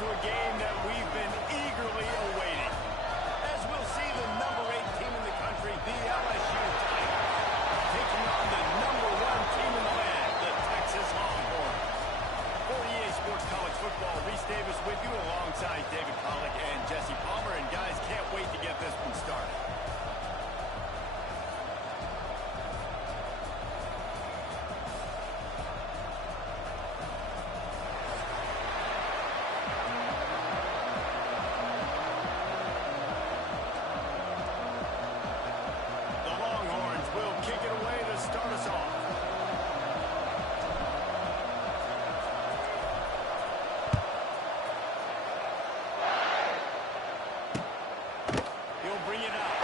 to a game that we've been eagerly awaiting. As we'll see the number 8 team in the country, the LSU Tigers, taking on the number 1 team in the land, the Texas Longhorns. For EA Sports College Football, Reese Davis with you alongside David Pollack and Jesse Palmer. And guys, can't wait to get this one started. Bring it out.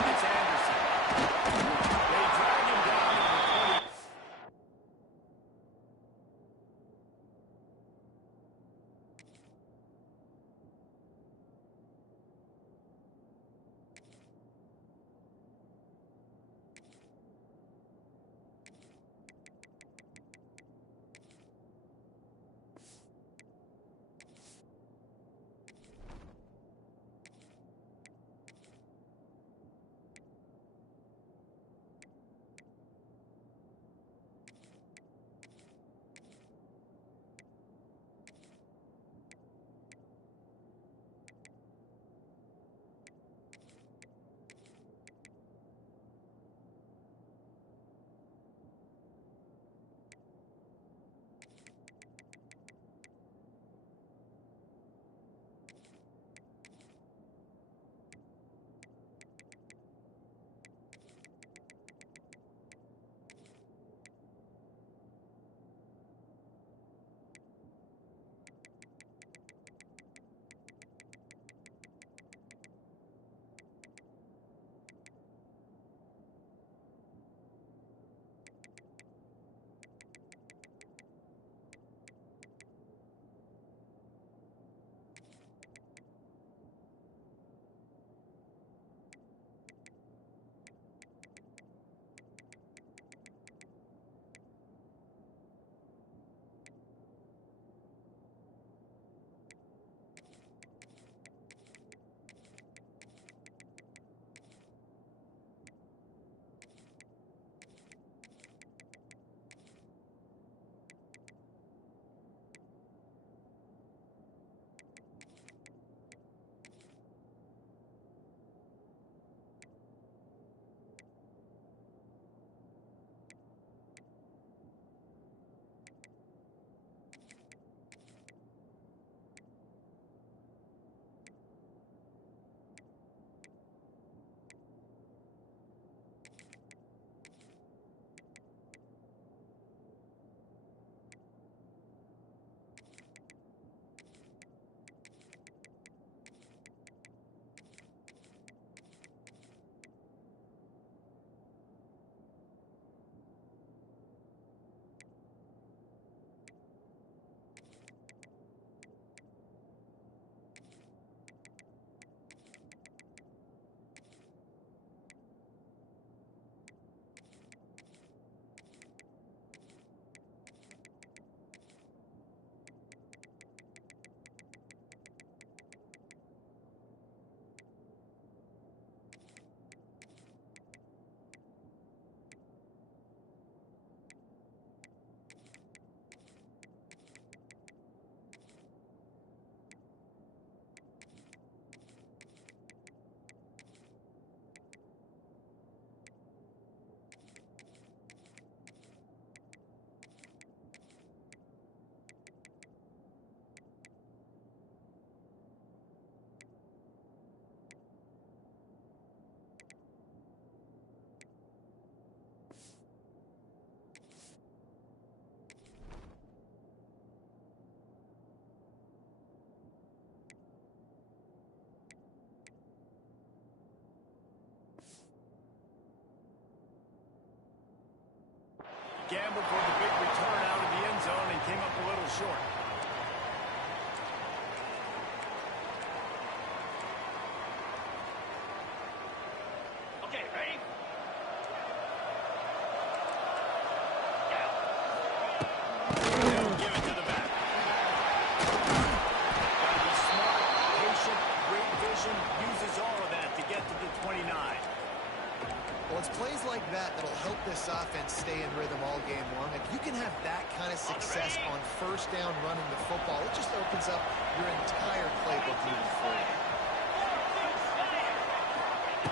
that that'll help this offense stay in rhythm all game long. If you can have that kind of success on first down running the football, it just opens up your entire playbook moving forward.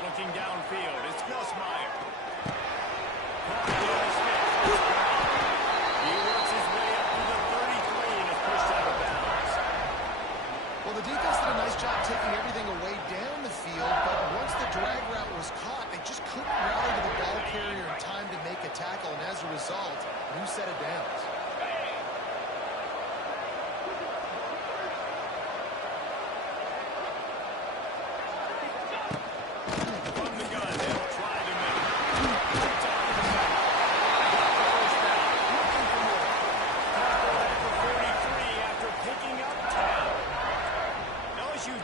Looking downfield, it's Nussmeier. He works his way up to the 33 and is pushed out of bounds. Well, the defense did a nice job taking everything away down the field, but once the drag route was caught, they just couldn't rally to the ball carrier in time to make a tackle, and as a result, new set of downs.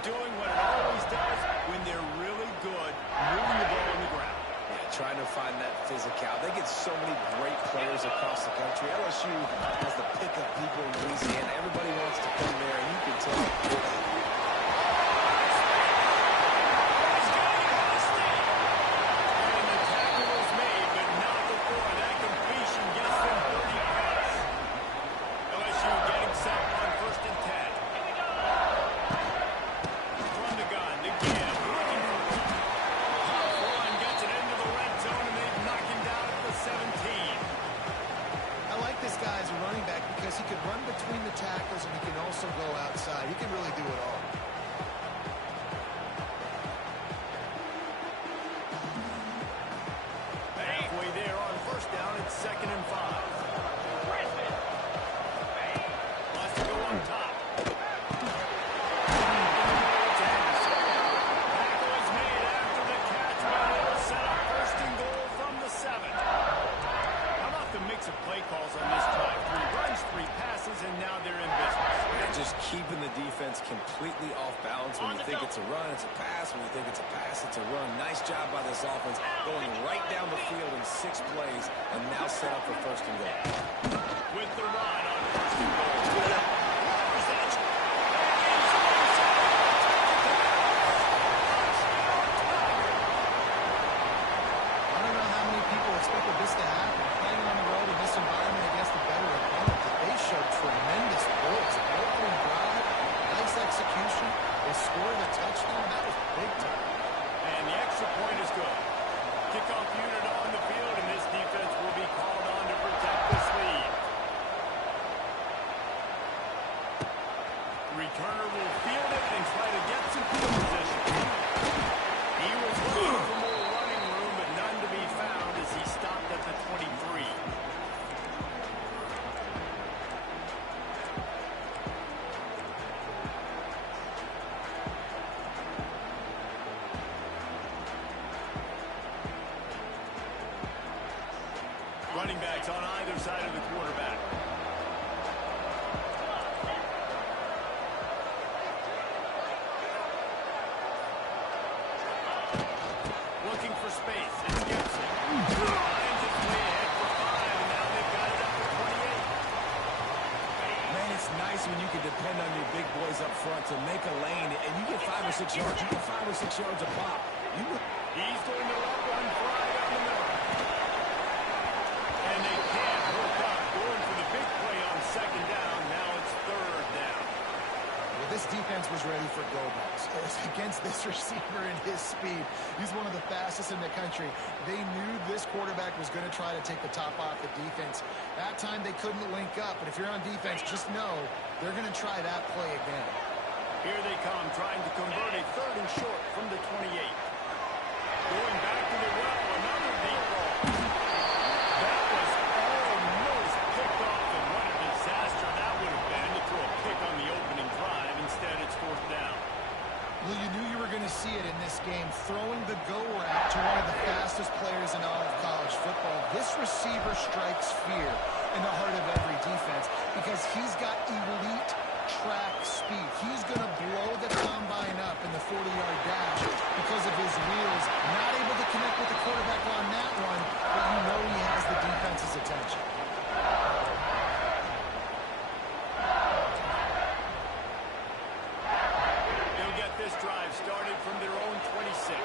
Doing what it always does when they're really good, moving the ball on the ground. Yeah, trying to find that physical. They get so many great players across the country. LSU has the pick of people in Louisiana. Everybody wants to come there, and you can tell. And the tackle was made, but not before that completion gets them 30 points. LSU getting set on 1st and 10. He could run between the tackles and he can also go outside. He can really do it all. Halfway there on 1st down, it's 2nd and 5. Wants to go on top. Tackle is made after the catch, but it'll set up 1st and goal from the 7. How about the mix of play calls on this drive? 3 runs, 3 passes, and now they're in business. And just keeping the defense completely off balance. When you think it's a run, it's a pass. When you think it's a pass, it's a run. Nice job by this offense going right down the field in 6 plays and now set up for 1st and goal. With the run on 1st and goal. I don't know how many people expected this to happen. Playing on the road in this environment against a better opponent, they showed tremendous bullets. Opening drive, nice execution. They scored a touchdown. That was big time. And the extra point is good. Kickoff unit on the field, and this defense will be called on to protect this lead. Returner will field it and try to get some field position. He was looking for more running room, but none to be found as he stopped at the 23. Running backs on either side of the quarterback. Looking for space. It's Gibson. Finds its way ahead for 5, and now they've got it up to 28. Man, it's nice when you can depend on your big boys up front to make a lane, and you get 5 or 6 yards. You get 5 or 6 yards a pop. He's going to let one fly down the middle. And they can't hook up. Going for the big play on 2nd down. Now it's 3rd down. Well, this defense was ready for go-backs. Against this receiver and his speed, he's one of the fastest in the country. They knew this quarterback was going to try to take the top off the defense. That time they couldn't link up, but if you're on defense, just know they're going to try that play again. Here they come, trying to convert a 3rd and short from the 28. Going back to the well, another deep ball. That was almost picked off, and what a disaster that would have been to throw a pick on the opening drive. Instead, it's 4th down. Well, you knew you were going to see it in this game, throwing the go route to one of the fastest players in all of college football. This receiver strikes fear in the heart of every defense because he's got elite track speed. He's going to blow the combine up in the 40-yard dash because of his wheels. Not able to connect with the quarterback on that one, but you know he has the defense's attention. They'll get this drive started from their own 26.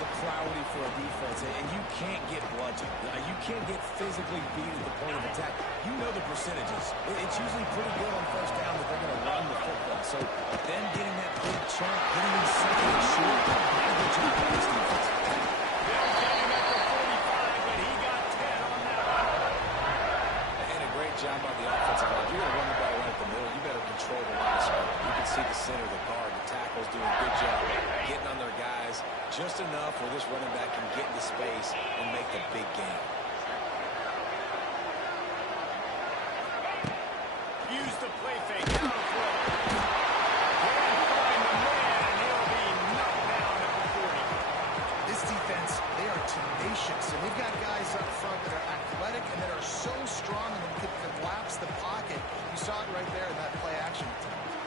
is a priority for a defense, and you can't get bludgeoned. You can't get physically beat at the point of attack. You know the percentages. It's usually pretty good on first down that they're going to run the football. So them getting that big chunk, getting in second and short, not a good job by this defense. They'll get him at the 45, but he got 10 on that one. And a great job by the offensive line. You're going to run the ball right at the middle. You better control the line of scrimmage. You can see the center, the guard, the tackles doing a good job getting on their guys just enough where this running back can get into space and make the big game. Use the play fake. Down the throw. Can't find the man, and he'll be knocked down at the 40. This defense, they are tenacious, and they've got guys up front that are athletic and that are so strong and can collapse the pocket. You saw it right there in that play action attempt.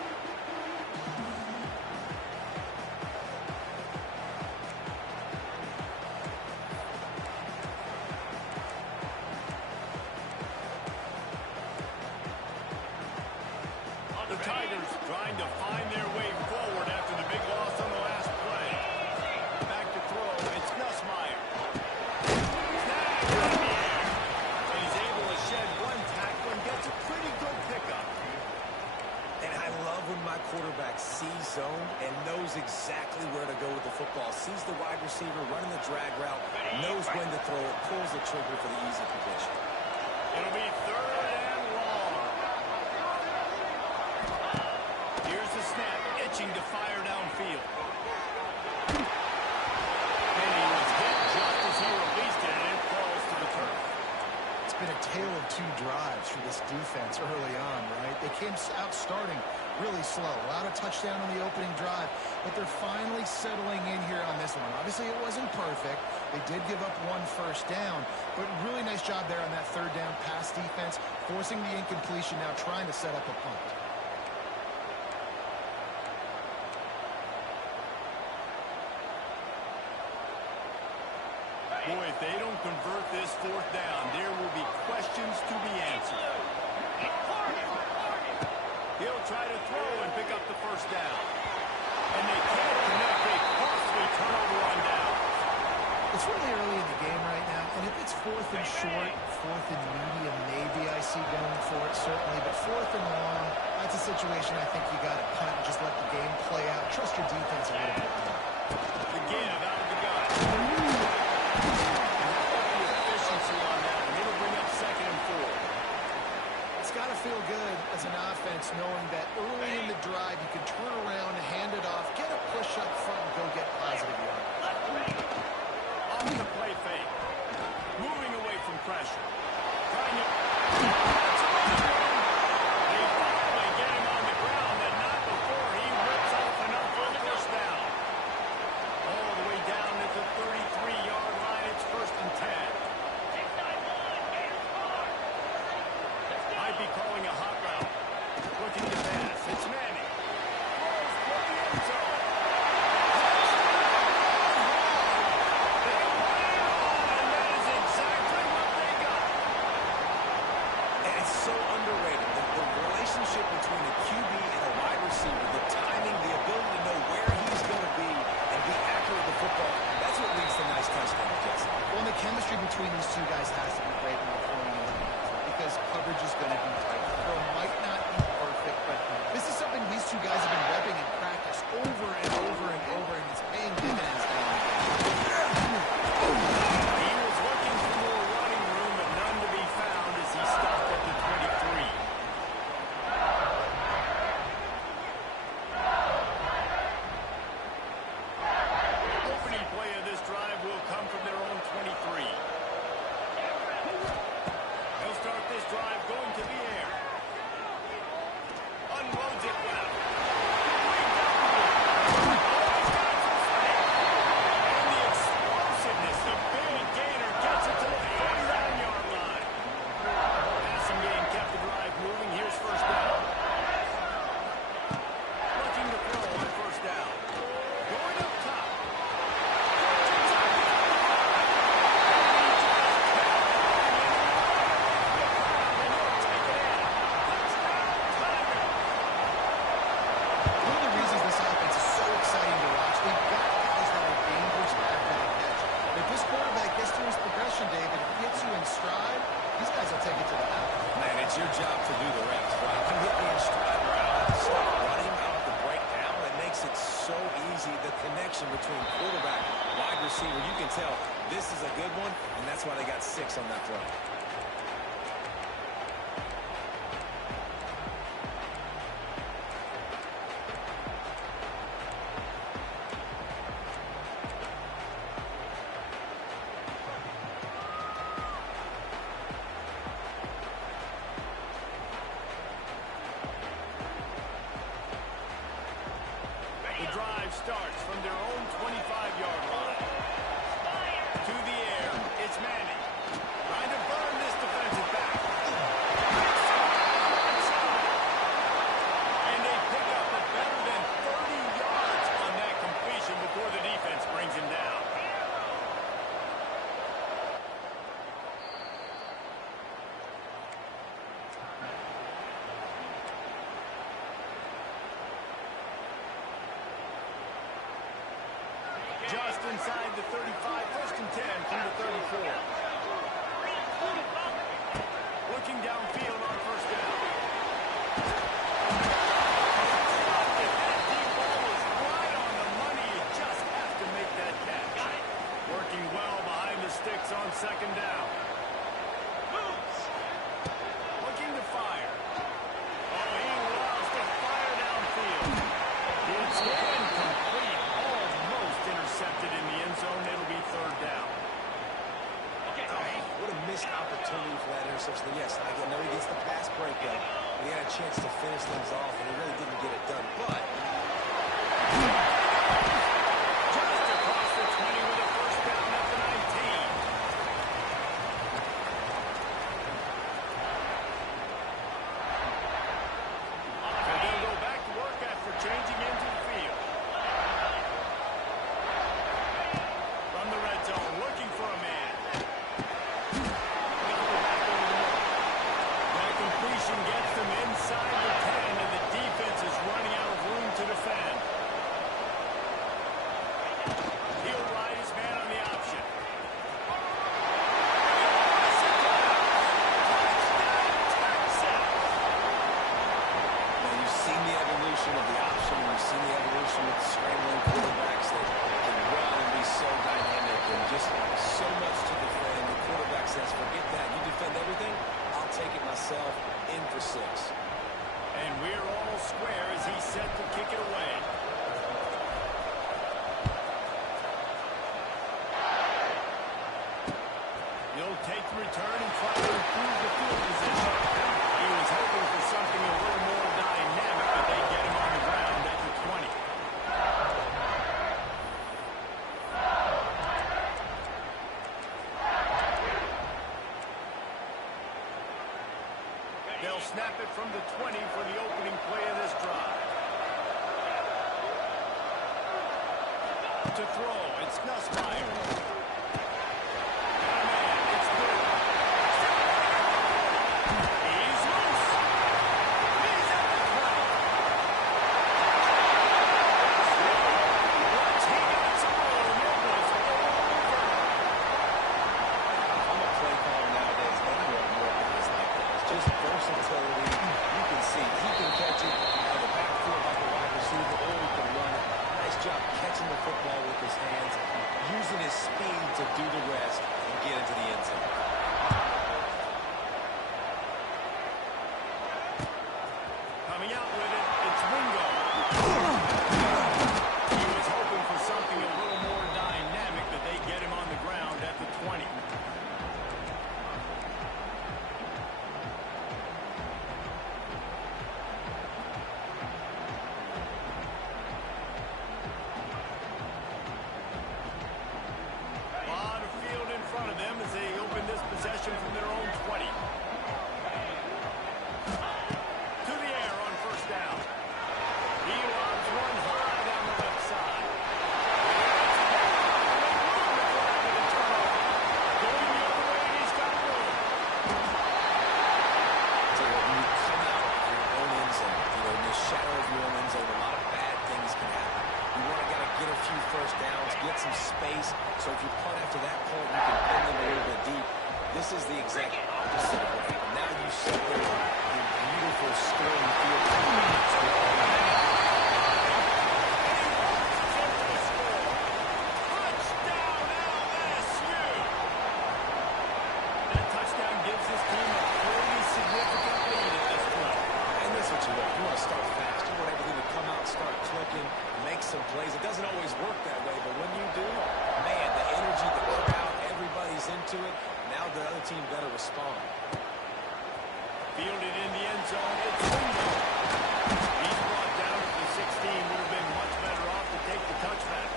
The Tigers trying to find their way forward after the big loss on the last play. Back to throw. It's Nussmeier. Snagged in the air. And he's able to shed one tackle and gets a pretty good pickup. And I love when my quarterback sees zone and knows exactly where to go with the football. Sees the wide receiver running the drag route, knows when to throw it, pulls the trigger for the easy completion. It'll be 3rd and long. Here's the snap, itching to fire downfield. And he was hit just as he released it, and it falls to the turf. It's been a tale of two drives for this defense early on, right? They came out starting really slow. A lot of touchdown on the opening drive, but they're finally settling in here on this one. Obviously, it wasn't perfect. They did give up one first down, but really nice job there on that 3rd down pass defense, forcing the incompletion, now trying to set up a punt. Boy, if they don't convert this 4th down, there will be questions to be answered. He'll try to throw and pick up the 1st down. And they can't connect a costly turnover on down. It's really early in the game right now, and if it's 4th and short, 4th and medium, maybe I see going for it, certainly. But 4th and long, that's a situation I think you got to punt and just let the game play out. Trust your defense a little bit more. The give out of the gun. Efficiency on that, and it'll bring up 2nd and 4. It's got to feel good as an offense knowing that early in the drive you can turn around, hand it off, get a push up front, and go get positive yards. Off the play fake. Moving away from pressure. Trying to... They finally get him on the ground, and not before he rips off enough for a 1st down. All the way down at the 33-yard line. It's 1st and 10. Might be calling a hot route. Looking to pass. It's Manning. Throws for the end zone. They run it on, and that is exactly what they got. And it's so underrated. The relationship between a QB and a wide receiver, the timing, the ability to know where he's going to be and be accurate with the football, that's what leads to nice touchdowns, Jesse. Well, and the chemistry between these two guys has to be great when they're throwing in the backfield because coverage is going to be tight. The throw might not be perfect, but this is something these two guys have been repping in practice over and over and over, and it's paying dividends down the He was looking for more running room, but none to be found as he stopped at the 23. Opening play of this drive will come from their own 23. He'll start this drive going to the air. Unloads it well. If this quarterback gets through his progression, David, if he hits you in stride, these guys will take it to the house. Man, it's your job to do the rest. While you hit me in stride, or I'll have to stop running, I'll have to break down. It makes it so easy, the connection between quarterback, wide receiver. You can tell this is a good one, and that's why they got 6 on that play. The drive starts from their own 25-yard line. To the air, it's Manning. Trying to burn this defensive back. And they pick up a better than 30 yards on that completion before the defense brings him down. Just inside the 35, first and 10 from the 34. Looking downfield on first down. That deep ball was right on the money. You just have to make that catch. Working well behind the sticks on second down. Looking to fire. Oh, he loves to fire downfield. It's incomplete. Intercepted in the end zone. It'll be third down. What a missed opportunity for that interception. Yes, I know he gets the pass breakup, but he had a chance to finish things off, and he really didn't get it done. But just across the 20 with a first down at the 19. So they'll go back to work after changing into the field. From the red zone, looking for a man. That completion gets them inside the 10, and the defense is running out of room to defend. He'll ride his man on the option. now you've seen the evolution of the option, you've seen the evolution with scrambling quarterbacks that can run and be so dynamic and just so much to defend. The quarterback says, forget that. You defend everything, I'll take it myself. In for 6. And we're all square as he's set to kick it away. He'll take the return and try to improve the field position. He was hoping for something a little more dynamic, but they get him on the ground at the 20. They'll snap it from the 20 for the opening play of this drive. To throw, it's Nussmeier. It's good. He's loose. He's at the 20. Once he got some room, it was over. I'm a play caller nowadays. They want more guys like this. Just versatility. You can see he can catch it out of the backfield like a wide receiver, or he can run it. Nice job catching the football with his hands, using his speed to do the rest and get into the end zone. Coming out with it, it's Wingo. He was hoping for something a little more dynamic, but they get him on the ground at the 20. A lot of field in front of them as they you punt after that point, you can pin them a little bit deep. This is the exact opposite of what happened. Now you set there a beautiful scoring field. That touchdown gives this team a pretty significant lead at this point. And that's what you want. You want to start fast. You want everything to come out and start clicking, make some plays. It doesn't always work that way, but when you do, man, the energy, the crowd, everybody's into it. Now the other team better respond. Fielded in the end zone, it's Wingo. He's brought down at the 16. Would have been much better off to take the touchback.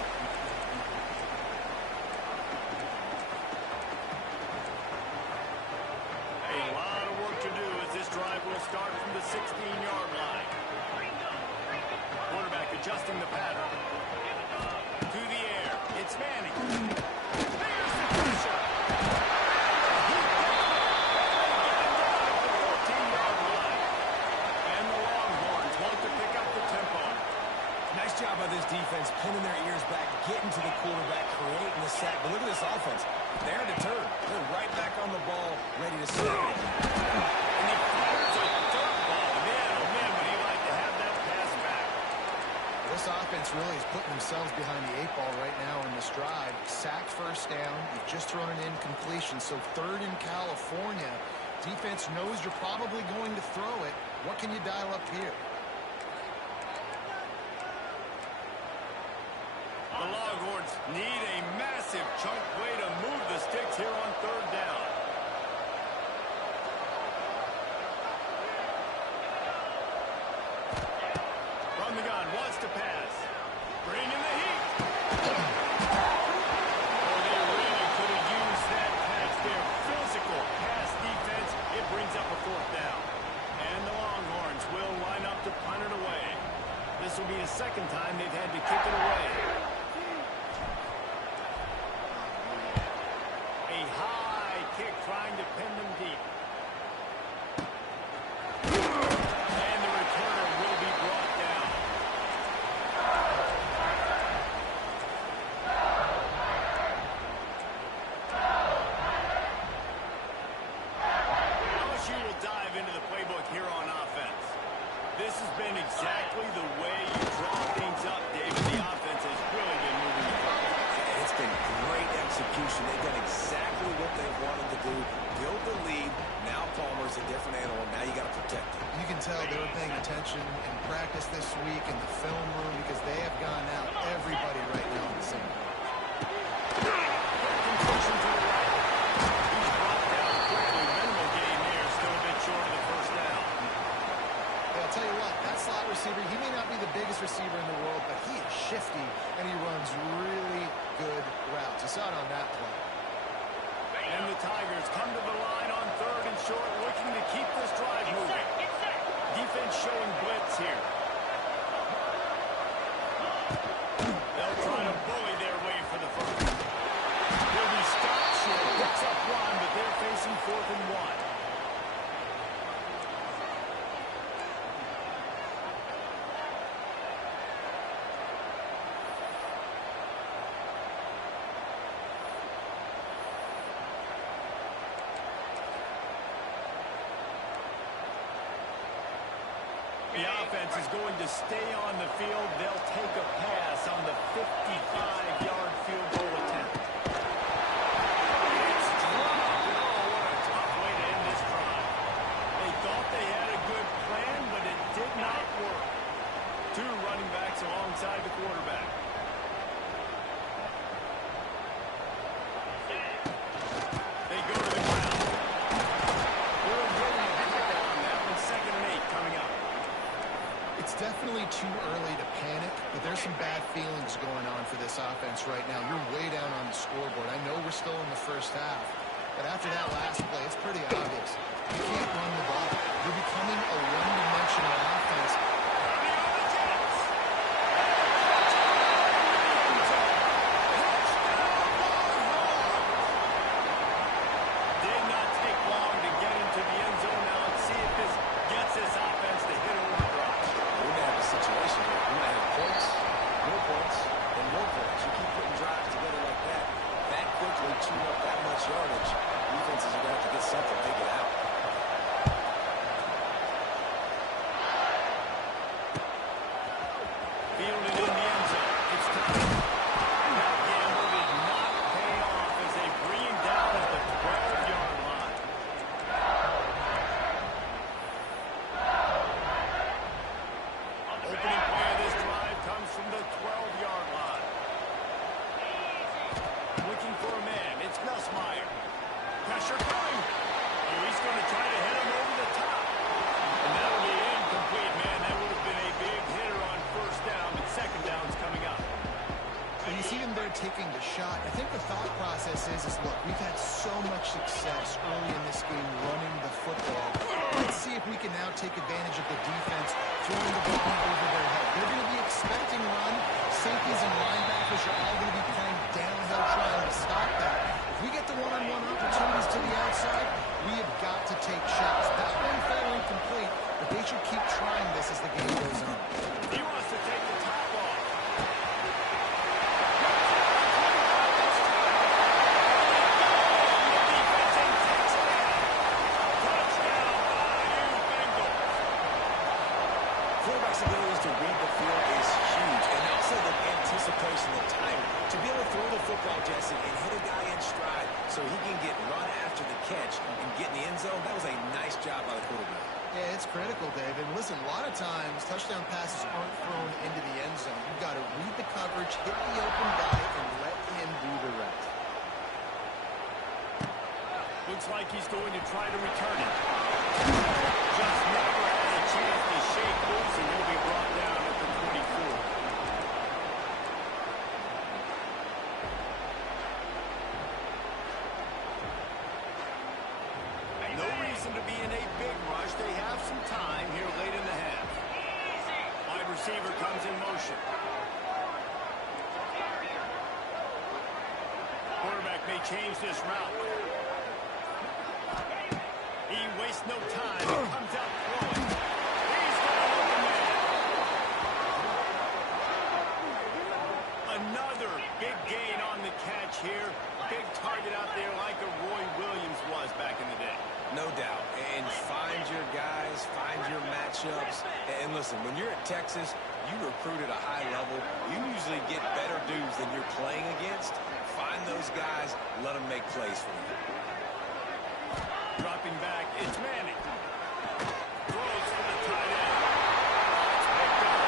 A lot of work to do as this drive will start from the 16-yard line. Quarterback adjusting the pattern. To the air. It's Manning. There's the pressure. He get him down at the 14-yard line. And the Longhorns want to pick up the tempo. Nice job by this defense, pinning their ears back, getting to the quarterback, creating the sack. But look at this offense. They're deterred. They're right back on the ball, ready to sack it. And he fires a dirt ball. Man, oh man, would he like to have that pass back. This offense really is putting themselves behind the 8 ball right now in this drive. Sack first down. You've just thrown an incompletion. So third in California. Defense knows you're probably going to throw it. What can you dial up here? The Longhorns need a massive chunk play to move the sticks here on third down. From the gun, wants to pass. Bringing the heat. Oh, they really could have used that pass there. Physical pass defense. It brings up a fourth down. And the Longhorns will line up to punt it away. This will be the second time they've had to kick it away. A high kick trying to pin them deep. And the returner will be brought down. LSU will dive into the playbook here on offense. This has been exactly the way you draw things up, David. The offense has really been moving the ball. It's been great execution. They've done exactly what they wanted to do. Build the lead. Now Palmer's a different animal. Now you got to protect him. You can tell they were paying attention in practice this week in the film room because they have gone out everybody right now on the same page. Concussion to the right. He's brought down quickly. Minimal gain there. Still a bit short of the first down. Hey, I'll tell you what, that slot receiver, he may not be the biggest receiver in the world, but he is shifty and he runs really good routes. You saw it on that play. And the Tigers come to the line on third and short, looking to keep this drive moving. Defense showing blitz here. They'll try to bully their way for the first. He'll be stopped short. Picks up one, but they're facing 4th and 1. The offense is going to stay on the field. They'll take a pass on the 55-yard field goal attempt. It's dropped. Oh, what a tough way to end this drive. They thought they had a good plan, but it did not work. 2 running backs alongside the quarterback. They go to the ground. We're getting a tackle on that one. 2nd and 8 coming up. It's definitely too early to panic, but there's some bad feelings going on for this offense right now. You're way down on the scoreboard. I know we're still in the first half, but after that last play, it's pretty obvious. You can't run the ball. You're becoming a one-dimensional offense. Did not take long to get into the end zone. Now let's see if this gets this offense to hit overdrive. We're going to have a situation here. We're going to have points, more points, and more points. You keep putting drives together like that. That chew up that much yardage, defenses are going to have to get something figured out. Fielded in the end zone. It's time. That gamble did not pay off as they bring him down at the 12-yard line. Opening play of this drive comes from the 12-yard line. Looking for a man. It's Nussmeier. Pressure coming. Oh, he's going to try to hit him over the top. And that'll be incomplete, man. That would have been a big hitter on first down, but second down's coming up. And you see them there taking the shot. I think the thought process is look, we've had so much success early in this game running the football. Let's see if we can now take advantage of the defense throwing the ball over their head. They're going to be expecting run. Safeties and linebackers are all going to be playing downhill trying to stop that. If we get the one-on-one opportunities to the outside, we have got to take shots. That one fell incomplete, but they should keep trying this as the game goes on. He wants to take the top off. Quarterback's ability to read the field is huge, and also the anticipation, the time to be able to throw the football, Jesse, and hit a guy in stride so he can get run after the catch and get in the end zone. That was a nice job by the quarterback. Yeah, it's critical, Dave. And listen, a lot of times touchdown passes aren't thrown into the end zone. You've got to read the coverage, hit the open guy, and let him do the rest. Looks like he's going to try to return it. Just never had a chance to shake loose, and he'll be brought down at the 24. No reason to be in a big rush. They have some time here late in the half. Wide receiver comes in motion. Quarterback may change this route. He wastes no time. He comes out throwing. He's got an open man. Another big gain on the catch here. Big target out there like a Roy Williams was back in the day. No doubt. And find your guys, find your matchups. And listen, when you're at Texas, you recruit at a high level. You usually get better dudes than you're playing against. Find those guys, let them make plays for you. Dropping back, it's Manning. Throws for the tight end. It's picked up.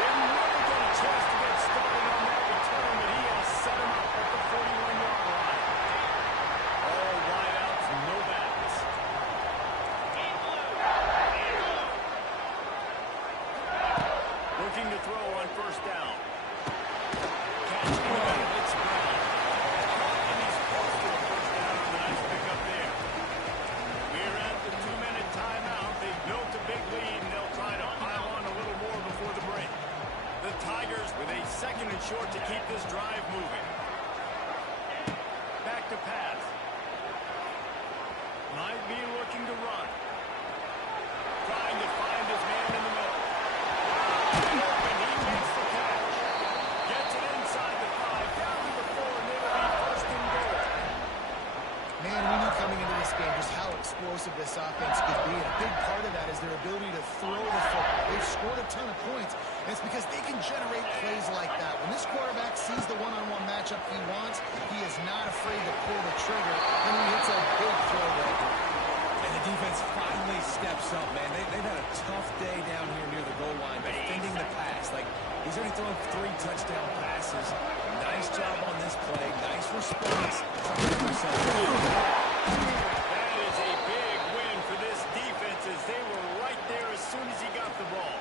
Didn't really get a chance to get started on that return, but he has set him up at the 41-yard line. All wideouts, no backs. Looking to throw on first down. Catch in the middle, it's Brown. And he's close to a first down on the nice pickup there. We're at the 2-minute timeout. They've built a big lead, and they'll try to pile on a little more before the break. The Tigers with a second and short to keep this drive moving. Back to pass. Might be looking to run. Trying to find his man in the middle. And he makes the catch. Gets it inside the 5, down to the 4, and it'll be first and goal. Man, we knew coming into this game just how explosive this offense could be. And a big part of that is their ability to throw the football. They've scored a ton of points, and it's because they can generate plays like that. When this quarterback sees the one-on-one matchup he wants, he is not afraid to pull the trigger, and he hits a big throw right. And the defense finally steps up, man. They've had a tough day down here near the goal line defending the pass. Like, he's already thrown 3 touchdown passes. Nice job on this play. Nice response. That is a big win for this defense as they were right there as soon as he got the ball.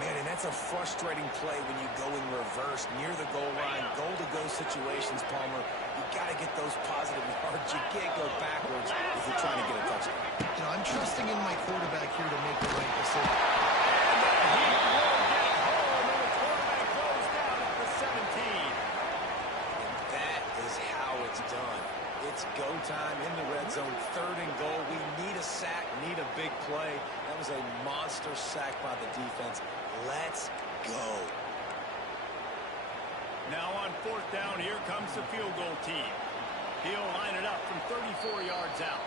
Man, and that's a frustrating play when you go in reverse near the goal line, goal-to-go situations, Palmer. You got to get those positive yards. You can't go backwards if you're trying to get a touchdown. You know, I'm trusting in my quarterback here to make the right decision. And the Heat will get home, and the quarterback goes down at the 17. And that is how it's done. It's go time in the red zone, 3rd and goal. We need a sack, need a big play. That was a monster sack by the defense. Let's go. Now on fourth down, here comes the field goal team. He'll line it up from 34 yards out.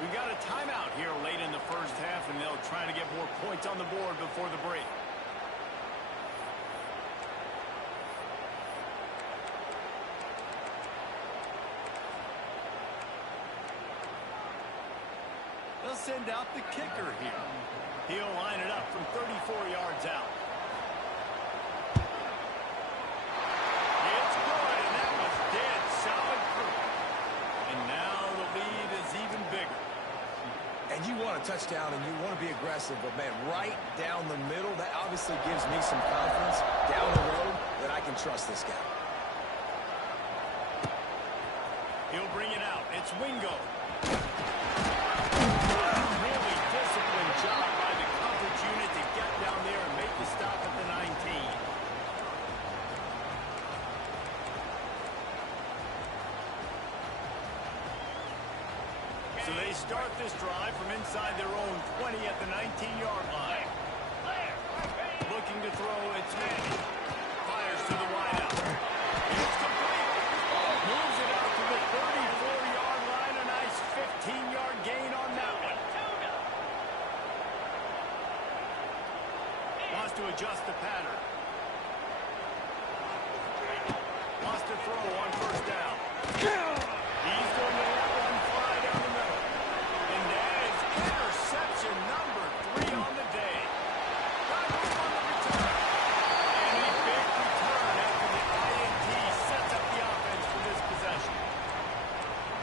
We got a timeout here late in the first half, and they'll try to get more points on the board before the break. They'll send out the kicker here. He'll line it up from 34 yards out. It's good, and that was dead solid proof. And now the lead is even bigger. And you want a touchdown and you want to be aggressive, but, man, right down the middle, that obviously gives me some confidence down the road that I can trust this guy. He'll bring it out. It's Wingo. Really disciplined job by the coverage unit to get down there and make the stop at the 19. So they start this drive from inside their own 20 at the 19-yard line. Looking to throw, it's Manning. Fires to the wideout. It's complete. Moves it out to the 34-yard line. A nice 15-yard gain on that one. Wants to adjust the pattern. Wants to throw on first down. He's going to let one fly down the middle. And that is interception number 3 on the day. Got room on the return. And a big return after the INT sets up the offense for this possession.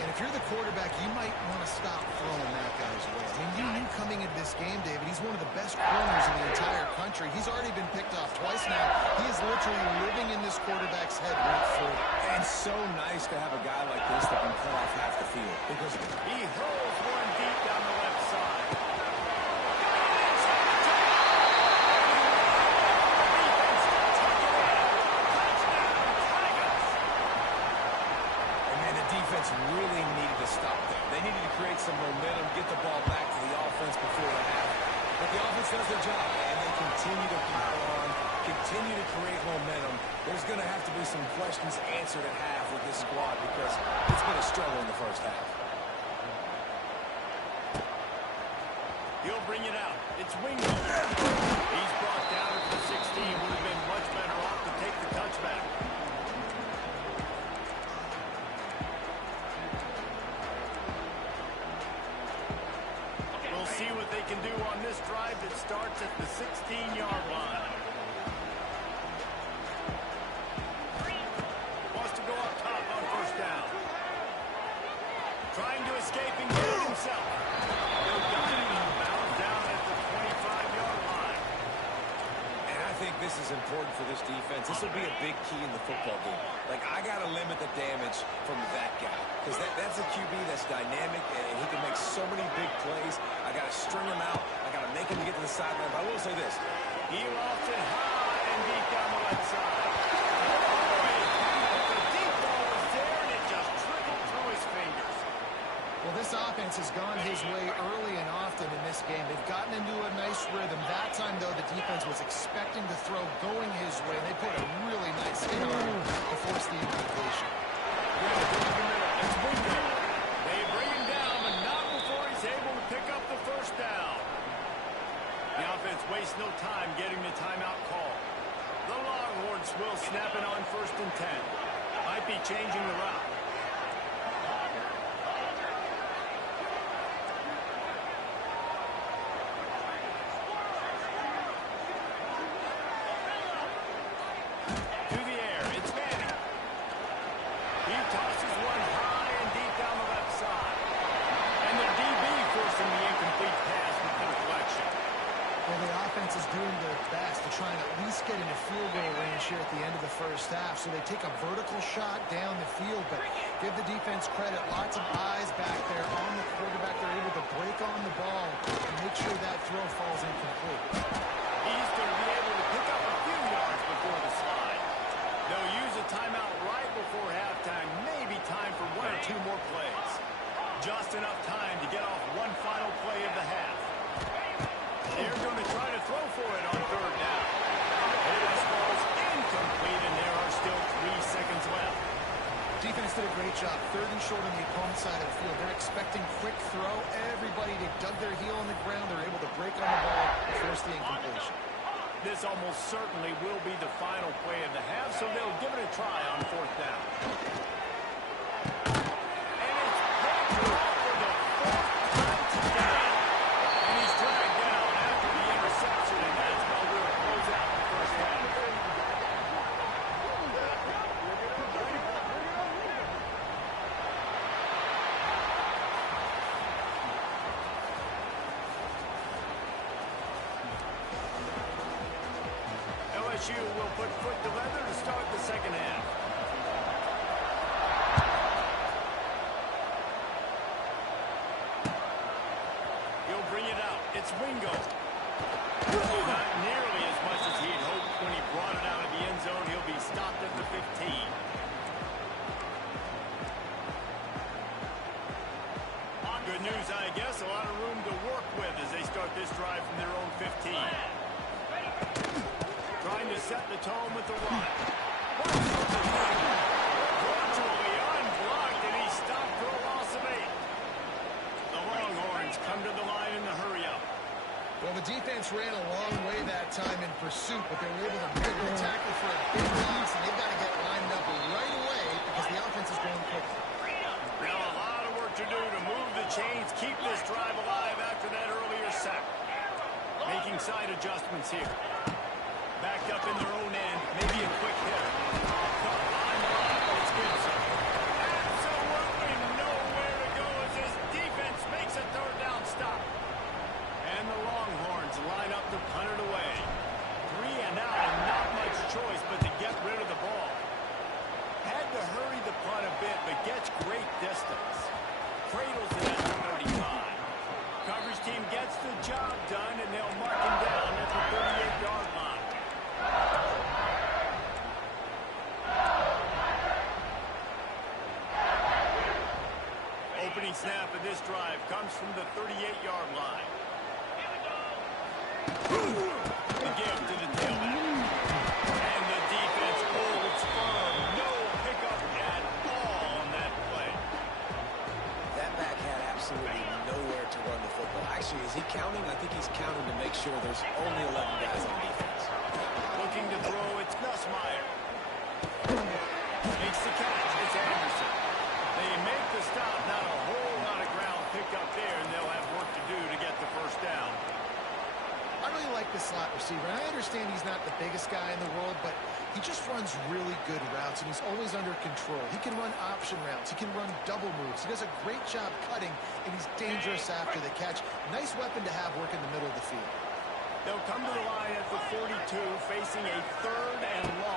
And if you're the quarterback, you might want to stop throwing that guy's way. I mean, you knew coming into this game, David, he's one of the best corners in the entire country. He's already been picked off twice now. He is literally living in this quarterback's head right through. And so nice to have a guy like this that can cut off half the field. Because he hurls one deep down the left side. And man, the defense really needed to stop there. They needed to create some momentum, get the ball back to the offense before the half. But the offense does their job, and they continue to pile on, continue to create momentum. There's going to have to be some questions answered at half with this squad because it's been a struggle in the first half. He'll bring it out. It's Wingo. He's brought down at the 16. Would have been much better off to take the touchback. We'll see what they can do on this drive that starts at the 16-yard line. Wants to go up top on first down. Trying to escape and get it himself. They'll got it inbound down at the 25-yard line. And I think this is important for this defense. This will be a big key in the football game. Like, I got to limit the damage from that guy. Because that's a QB that's dynamic, and he can make so many big plays. I got to string him out. I got to make him get to the sideline. But I will say this. He lofts it high and deep down the left side. The deep ball was there, and it just trickled through his fingers. Well, this offense has gone his way early and often in this game. They've gotten into a nice rhythm. That time, though, the defense was expecting to throw going his way. They put a really nice hit on him to force the incompletion. It's Wingo. They bring him down, but not before he's able to pick up the first down. The offense wastes no time getting the timeout call. The Longhorns will snap it on 1st and 10. Might be changing the route. To the air, it's Manning. He tosses one high and deep down the left side. And the DB forcing the incomplete pass with the deflection. Well, the offense is doing their best to try and at least get into field goal range here at the end of the first half. So they take a vertical shot down the field, but give the defense credit. Lots of eyes back there on the quarterback. They're able to break on the ball and make sure that throw falls incomplete. He's going to be able to pick up a few yards before the slide. They'll use a timeout right before halftime. Maybe time for 1 or 2 more plays. Just enough time to get off one final play of the half. They're going to try to throw for it on 3rd down. Pass falls incomplete, and there are still 3 seconds left. Defense did a great job. 3rd and short on the opponent's side of the field. They're expecting quick throw. Everybody dug their heel on the ground. They're able to break on the ball and force the incompletion. This almost certainly will be the final play of the half, so they'll give it a try on 4th down. And it's picked off for the 4th time today. And he's dragged down after the interception, and that's how we'll close out the first half. LSU will put foot to leather to start the second half. He'll bring it out. It's Wingo. Not nearly as much as he had hoped when he brought it out of the end zone. He'll be stopped at the 15. Good news, I guess. A lot of room to work with as they start this drive from their own 15. Trying to set the tone with the run. Virtually unblocked, and he's stopped for a loss of 8. The Longhorns come to the line in the hurry-up. Well, the defense ran a long way that time in pursuit, but they were able to make the tackle for a big lead, so they've got to get lined up right away because the offense is going quickly. Now a lot of work to do to move the chains, keep this drive alive after that earlier sack. Making side adjustments here. Backed up in their own end, maybe a quick hit. Caught line block, it's Gibson. Absolutely nowhere to go as his defense makes a 3rd down stop. And the Longhorns line up to punt it away. 3 and out, and not much choice but to get rid of the ball. Had to hurry the punt a bit, but gets great distance. Cradles it at the 35. Coverage team gets the job done, and they'll mark him down at the 38-yard line. Opening snap of this drive comes from the 38-yard line. The give to the tailback. And the defense holds firm. No pickup at all on that play. That back had absolutely nowhere to run the football. Actually, is he counting? I think he's counting to make sure there's only 11 guys on defense. Looking to throw, it's Nussmeier. Makes the catch, it's Anderson. They make the stop, not a whole lot of ground picked up there, and they'll have work to do to get the 1st down. I really like the slot receiver. And I understand he's not the biggest guy in the world, but he just runs really good routes, and he's always under control. He can run option routes. He can run double moves. He does a great job cutting, and he's dangerous after the catch. Nice weapon to have working the middle of the field. They'll come to the line at the 42, facing a 3rd and long.